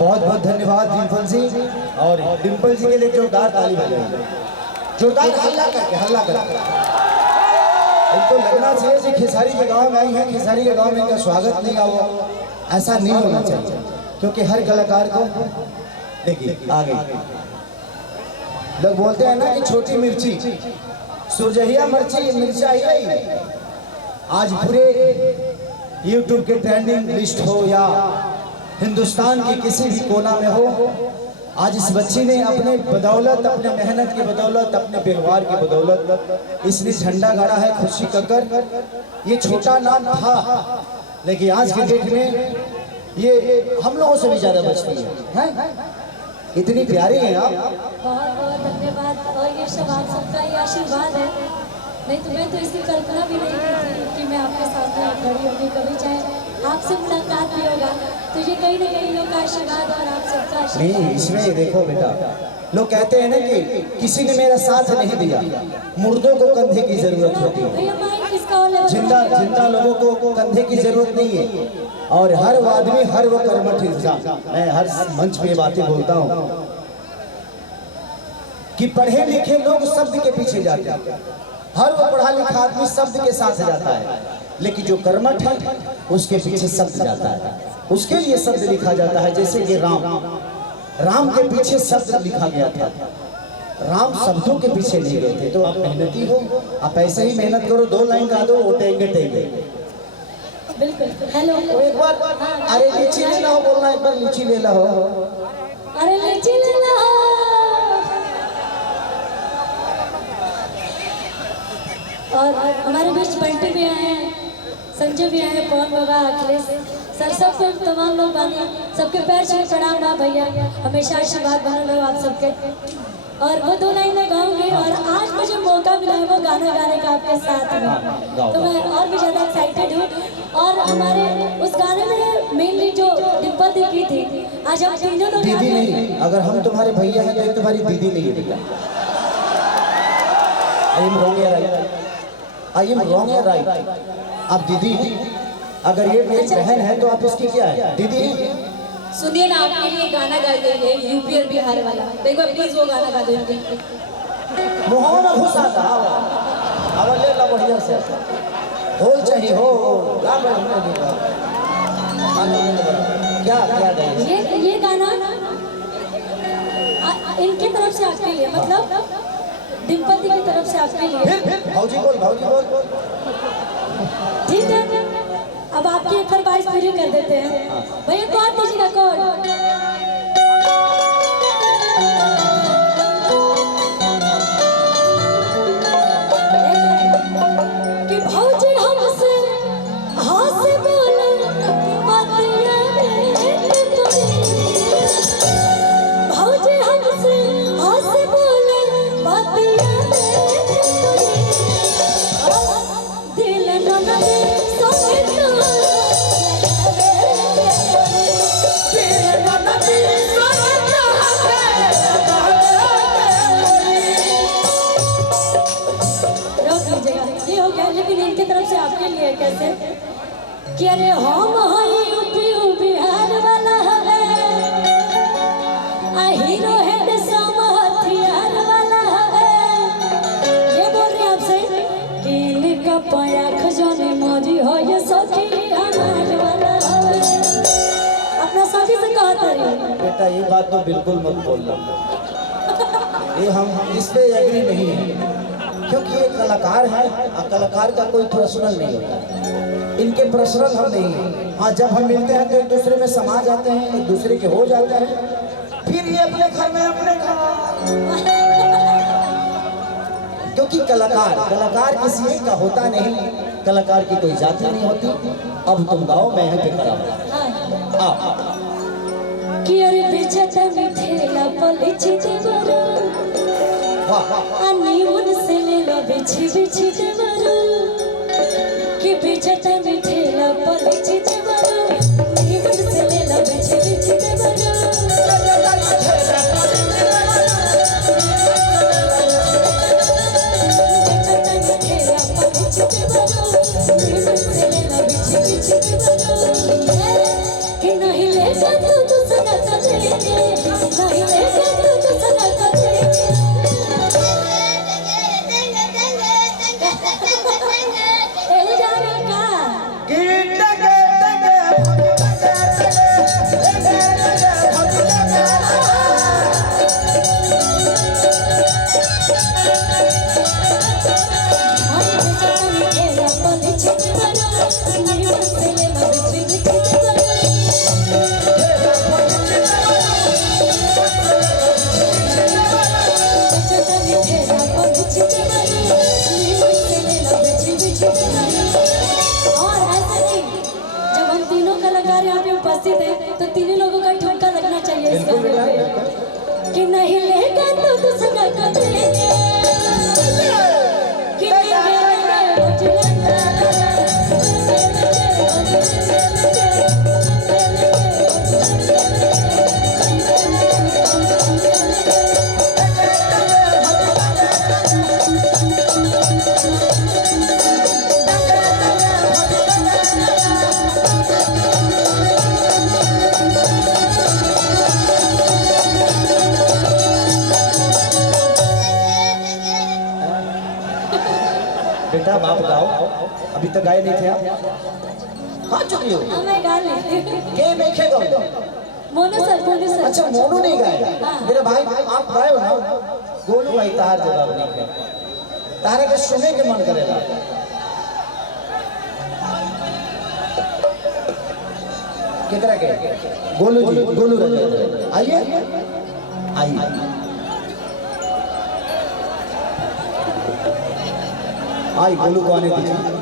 बहुत बहुत धन्यवाद डिम्पल जी, और डिम्पल जी के लिए जोरदार ताली बजाइए, जोरदार हल्ला करके। इनको लगना चाहिए कि खेसारी के गांव में आई है, खेसारी के गांव में इनका स्वागत नहीं हुआ, ऐसा नहीं होना चाहिए, क्योंकि हर कलाकार को देखिए आगे लोग बोलते हैं ना कि छोटी मिर्ची सुरजहिया मिर्चा ही आज पूरे YouTube के ट्रेंडिंग लिस्ट हो या हिंदुस्तान के किसी भी कोना में हो, आज इस बच्ची ने अपने बदौलत, अपने मेहनत की बदौलत, अपने व्यवहार की बदौलत इसने झंडा गाड़ा है। खुशी कक्कर ये छोटा नाम था, लेकिन आज के डेट में ये हम लोगों से भी ज्यादा बचती है। इतनी प्यारी है आप। बहुत बहुत धन्यवाद, और ये सब आप सबका ही आशीर्वाद है, नहीं तो मैं तो इसकी कल्पना भी नहीं की थी कि मैं आपके साथ में खड़ी होगी। कभी चाहे आपसे मुलाकात भी होगा तो ये कहीं ना कहीं लोग का आशीर्वाद और आप सबका आशीर्वाद। नहीं, इसमें देखो बेटा, लोग कहते हैं ना कि किसी ने मेरा साथ नहीं दिया, मुर्दों को कंधे की जरूरत होती है, जिंदा लोगों को कंधे की जरूरत नहीं है। और हर आदमी, हर वो कर्मठ इंसान, मैं हर मंच पे बातें बोलता हूँ कि पढ़े लिखे लोग शब्द के पीछे जाते हैं, हर वो पढ़ा लिखा आदमी शब्द के साथ जाता है, लेकिन जो कर्मठ है उसके पीछे शब्द जाता है, उसके लिए शब्द लिखा जाता है। जैसे कि राम के पीछे शब्द लिखा गया था, राम शब्दों के पीछे नहीं गए थे। तो आप मेहनती हो, आप ऐसे ही मेहनत करो, 2 लाइन गा दो, वो टेंगे बिल्कुल। हेलो, एक बार अरे लीची लेना हो बोलना, एक बार लीची लेना हो, अरे लीची लेना हो। और हमारे बीच बंटी भी आए हैं, संजय भी आए हैं, पवन बाबा, अखिलेश सर, सब तमाम लोग बानी, सबके पैर छू प्रणाम ना भैया, हमेशा आशीर्वाद बना लो आप सबके। और वो 2 लाइन में गाऊंगी, और आज मुझे मौका मिला है वो गाना गाने का आपके साथ में, तो मैं और भी ज़्यादा एक्साइटेड हूँ। और हमारे उस गाने में मेनली जो डिम्पल दी की थी, आज हम तीनों लोग दीदी नहीं, अगर हम तुम्हारे भैया हैं तो ये तुम्हारी दीदी नहीं है बेटा। आई एम रॉन्ग या राइट? आई एम रॉन्ग या राइट? आप दीदी, अगर ये मेरी बहन है तो आप इसकी क्या है? दीदी। सुनिए ना, आपके लिए गाना गा गई है यूपी और बिहार वाला, देखो प्लीज वो गाना गा दो। मुहां में घुसा था, अब ले ला बढ़िया से, हो चाहिए हो क्या ये गाना इनकी तरफ से आपके लिए, मतलब डिम्पल दी की तरफ से आपके लिए। भौजी बोल। ठीक है, अब आपकी एक फरमाइश पूरी कर देते हैं भैया। कौन दीजिएगा, कौन? कि भौजी हमसे हाथ से बोले बातियां, भौजी हमसे हाथ से बोले बातियां, दिल न आपके लिए कैसे कि अरे हम यूपी बिहार वाला है, हीरो है सम हथियार वाला है। ये बोल रही आपसे कि इनका पाया खजाने मोजी हो, ये सखी हमारे वाला है। अपना साथी से कहा था बेटा, ये बात तो बिल्कुल मत बोलना, ये हम इस पे एग्री नहीं है, क्योंकि ये कलाकार है, कलाकार का कोई पर्सनल नहीं होता, इनके पर्सनल हम नहीं हैं। हाँ, जब हम मिलते हैं तो एक दूसरे में समा जाते हैं, एक दूसरे के हो जाते हैं, फिर ये अपने घर में अपने घर। क्योंकि कलाकार किसी एक का होता नहीं, कलाकार की कोई जाति नहीं होती। अब तुम गाओ, मैं पे खड़ा हूँ। कि अरे बेचता मिठेला पलिची देवरो, अनि मन से ले लो बिछी देवरो, कि बेचता मिठेला पलिची देवरो, अनि मन से ले लो बिछी देवरो। कि नहीं ले जा तू सगा उपस्थित है तो तीनों लोगों का ठुमका लगना चाहिए इस गाने पे कि नहीं लेगा तो दूसरा कब लेंगे कि नहीं लेगा बेटा आप गाओ, अभी तक गाए नहीं थे आप, गा चुकी हो। मैं गा ली के देखे गाओ, मोनू सर। अच्छा मोनू नहीं गाए, हाँ। मेरे भाई आप गाए हो ना, गोलू भाई तार जवाब नहीं है, तारे के सुने के मन करेगा। कितना के गोलू जी, गोलू रहे आइए आइए आई गोलू को आने दीजिए।